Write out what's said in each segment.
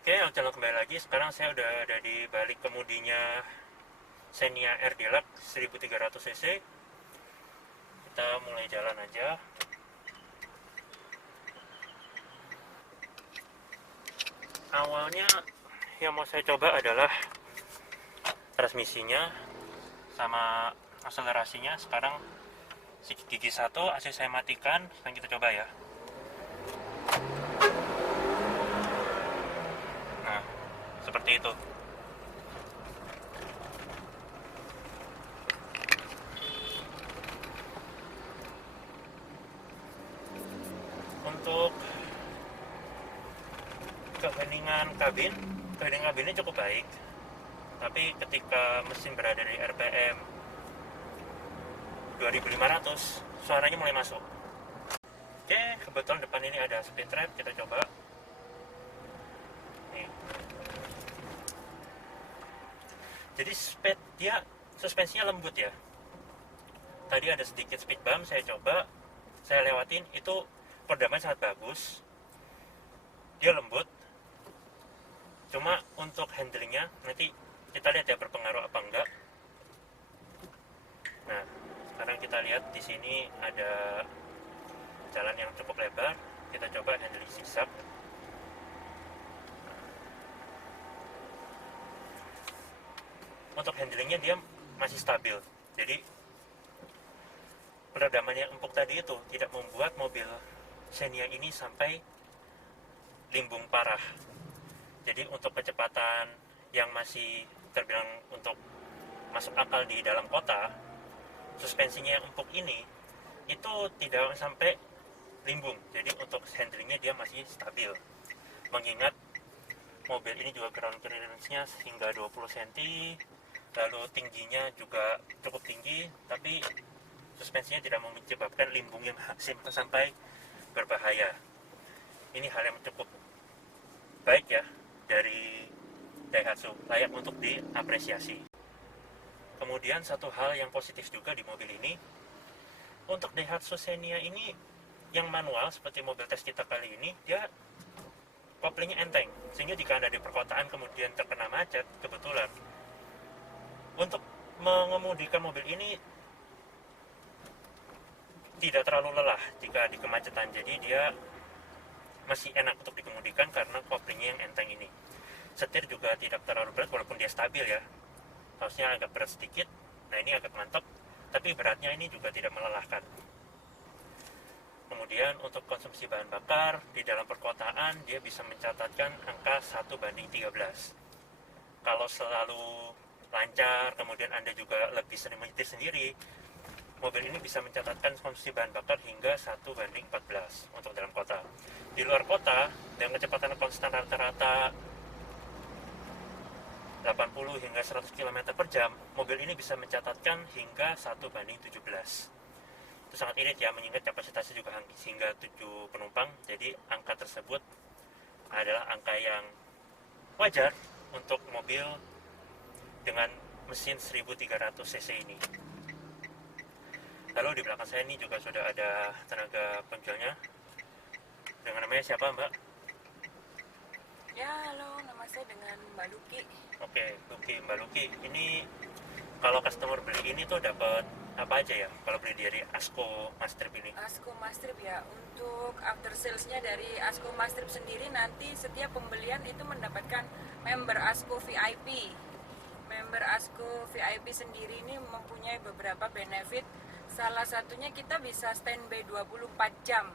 Oke, channel kembali lagi. Sekarang saya udah ada di balik kemudinya Xenia R Deluxe 1300 cc. Kita mulai jalan aja. Awalnya yang mau saya coba adalah transmisinya sama akselerasinya. Sekarang gigi 1 AC saya matikan. Sekarang kita coba ya. Nah, seperti itu. Untuk keheningan kabinnya cukup baik, tapi ketika mesin berada di RPM 2500 suaranya mulai masuk. Oke, kebetulan depan ini ada speed trap, kita coba nih. Jadi dia suspensinya lembut ya. Tadi ada sedikit speed bump, saya coba, saya lewatin, itu peredaman sangat bagus, dia lembut. Cuma untuk handlingnya nanti kita lihat ya berpengaruh apa enggak. Nah, sekarang kita lihat di sini ada jalan yang cukup lebar. Kita coba handling zigzag. Untuk handlingnya dia masih stabil. Jadi peredaman yang empuk tadi itu tidak membuat mobil Xenia ini sampai limbung parah. Jadi untuk kecepatan yang masih terbilang untuk masuk akal di dalam kota, suspensinya yang empuk ini itu tidak sampai limbung. Jadi untuk handlingnya dia masih stabil. Mengingat mobil ini juga ground clearance-nya hingga 20 cm, lalu tingginya juga cukup tinggi, tapi suspensinya tidak menyebabkan limbung yang sampai berbahaya. Ini hal yang cukup baik ya dari Daihatsu, layak untuk diapresiasi. Kemudian satu hal yang positif juga di mobil ini, untuk Daihatsu Xenia ini yang manual seperti mobil tes kita kali ini, dia koplingnya enteng, sehingga jika Anda di perkotaan kemudian terkena macet, kebetulan untuk mengemudikan mobil ini tidak terlalu lelah jika di kemacetan. Jadi dia masih enak untuk dikemudikan karena koplingnya yang enteng ini. Setir juga tidak terlalu berat walaupun dia stabil ya. Harusnya agak berat sedikit. Nah, ini agak mantap, tapi beratnya ini juga tidak melelahkan. Kemudian untuk konsumsi bahan bakar di dalam perkotaan dia bisa mencatatkan angka 1:13. Kalau selalu lancar, kemudian Anda juga lebih sering menyetir sendiri, mobil ini bisa mencatatkan konsumsi bahan bakar hingga 1:14 untuk dalam kota. Di luar kota, dengan kecepatan konstan rata-rata 80 hingga 100 km per jam, mobil ini bisa mencatatkan hingga 1:17. Itu sangat irit ya, mengingat kapasitasnya juga hingga 7 penumpang. Jadi angka tersebut adalah angka yang wajar untuk mobil dengan mesin 1300 cc ini. Lalu di belakang saya ini juga sudah ada tenaga penjualnya. Dengan namanya siapa, Mbak? Ya, halo, nama saya dengan Mbak Luki. Oke, Mbak Luki. Ini kalau customer beli ini tuh dapat apa aja ya? Kalau beli dari Asko Mastrip ini? Asko Mastrip ya, untuk after salesnya dari Asko Mastrip sendiri nanti setiap pembelian itu mendapatkan member Asko VIP. Member Asko VIP sendiri ini mempunyai beberapa benefit. Salah satunya kita bisa standby 24 jam.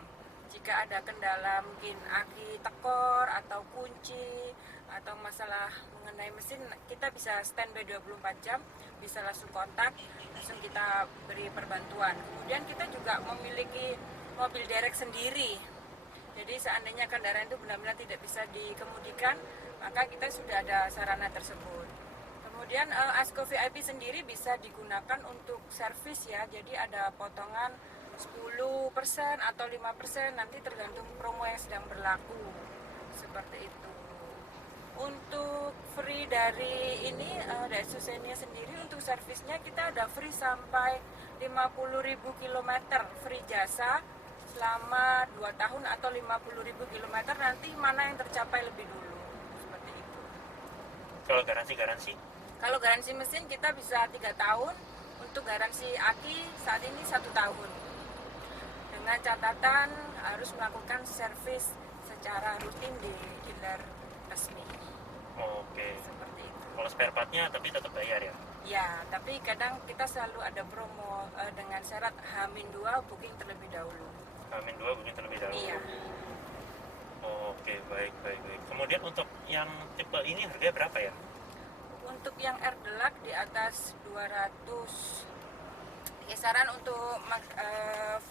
Jika ada kendala mungkin aki tekor atau kunci atau masalah mengenai mesin, kita bisa standby 24 jam, bisa langsung kontak, langsung kita beri perbantuan. Kemudian kita juga memiliki mobil derek sendiri. Jadi seandainya kendaraan itu benar-benar tidak bisa dikemudikan, maka kita sudah ada sarana tersebut. Kemudian Asko VIP sendiri bisa digunakan untuk servis ya, jadi ada potongan 10% atau 5%, nanti tergantung promo yang sedang berlaku, seperti itu. Untuk free dari ini Daihatsu Xenia sendiri, untuk servisnya kita ada free sampai 50.000 km free jasa selama 2 tahun atau 50.000 km, nanti mana yang tercapai lebih dulu, seperti Kalau garansi Kalau garansi mesin kita bisa 3 tahun, untuk garansi aki saat ini 1 tahun. Dengan catatan harus melakukan servis secara rutin di dealer resmi. oke. Seperti itu. Kalau spare partnya tapi tetap bayar ya? Ya, tapi kadang kita selalu ada promo dengan syarat H-2 booking terlebih dahulu. Amin 2 begini terlebih dahulu. Iya. Oke, baik. Kemudian untuk yang tipe ini harganya berapa ya? Untuk yang R Deluxe di atas 200. Kisaran untuk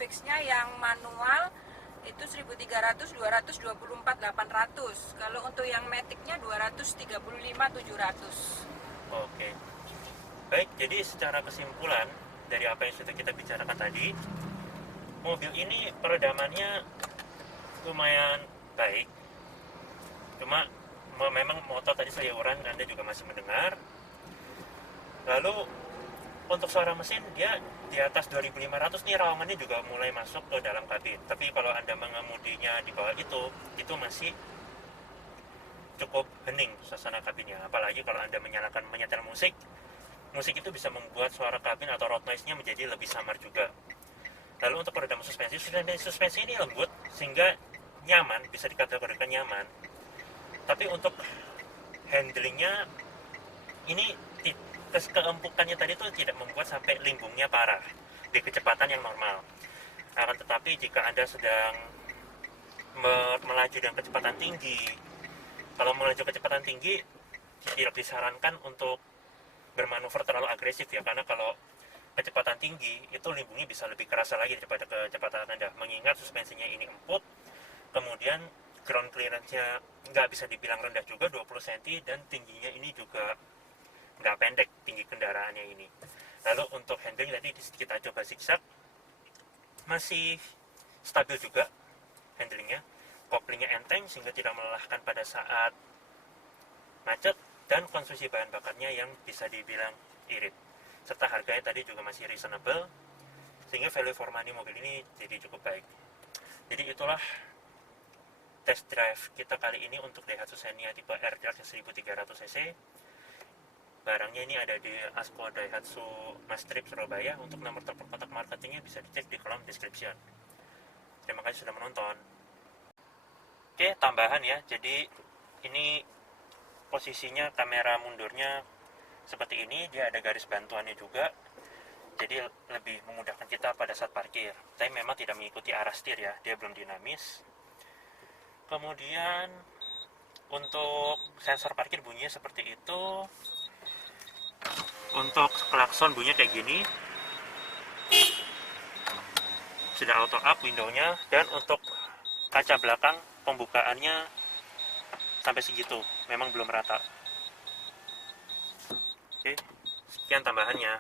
fixnya yang manual itu 1300, 224, 800. Kalau untuk yang maticnya 235, 700. Oke. Baik, jadi secara kesimpulan dari apa yang sudah kita bicarakan tadi, mobil ini peredamannya lumayan baik. Cuma memang motor tadi saya uran, Anda juga masih mendengar. Lalu untuk suara mesin dia di atas 2500 nih, rawangannya juga mulai masuk ke dalam kabin. Tapi kalau Anda mengemudinya di bawah itu masih cukup hening suasana kabinnya. Apalagi kalau Anda menyetel musik itu bisa membuat suara kabin atau road noise-nya menjadi lebih samar juga. Lalu untuk peredam suspensi ini lembut sehingga nyaman, bisa dikategorikan nyaman. Tapi untuk handlingnya ini keempukannya tadi tuh tidak membuat sampai limbungnya parah di kecepatan yang normal. Akan tetapi jika Anda sedang melaju dengan kecepatan tinggi, kalau melaju kecepatan tinggi tidak disarankan untuk bermanuver terlalu agresif ya, karena kalau kecepatan tinggi itu limbungnya bisa lebih kerasa lagi daripada kecepatan Anda, mengingat suspensinya ini empuk, kemudian ground clearance-nya nggak bisa dibilang rendah juga, 20 cm, dan tingginya ini juga nggak pendek tinggi kendaraannya ini. Lalu untuk handling tadi kita coba zigzag, masih stabil juga handlingnya, koplingnya enteng sehingga tidak melelahkan pada saat macet, dan konsumsi bahan bakarnya yang bisa dibilang irit, serta harganya tadi juga masih reasonable, sehingga value for money mobil ini jadi cukup baik. Jadi itulah test drive kita kali ini untuk Daihatsu Xenia tipe R Deluxe 1300 cc. Barangnya ini ada di Asko Daihatsu Mastrip Surabaya. Untuk nomor telepon kontak marketingnya bisa dicek di kolom description. Terima kasih sudah menonton. Oke, tambahan ya, jadi ini posisinya kamera mundurnya seperti ini, dia ada garis bantuannya juga, jadi lebih memudahkan kita pada saat parkir. Tapi memang tidak mengikuti arah setir ya, dia belum dinamis. Kemudian untuk sensor parkir bunyinya seperti itu. Untuk klakson bunyinya kayak gini, sudah auto up windownya, dan untuk kaca belakang pembukaannya sampai segitu, memang belum rata. Oke, sekian tambahannya.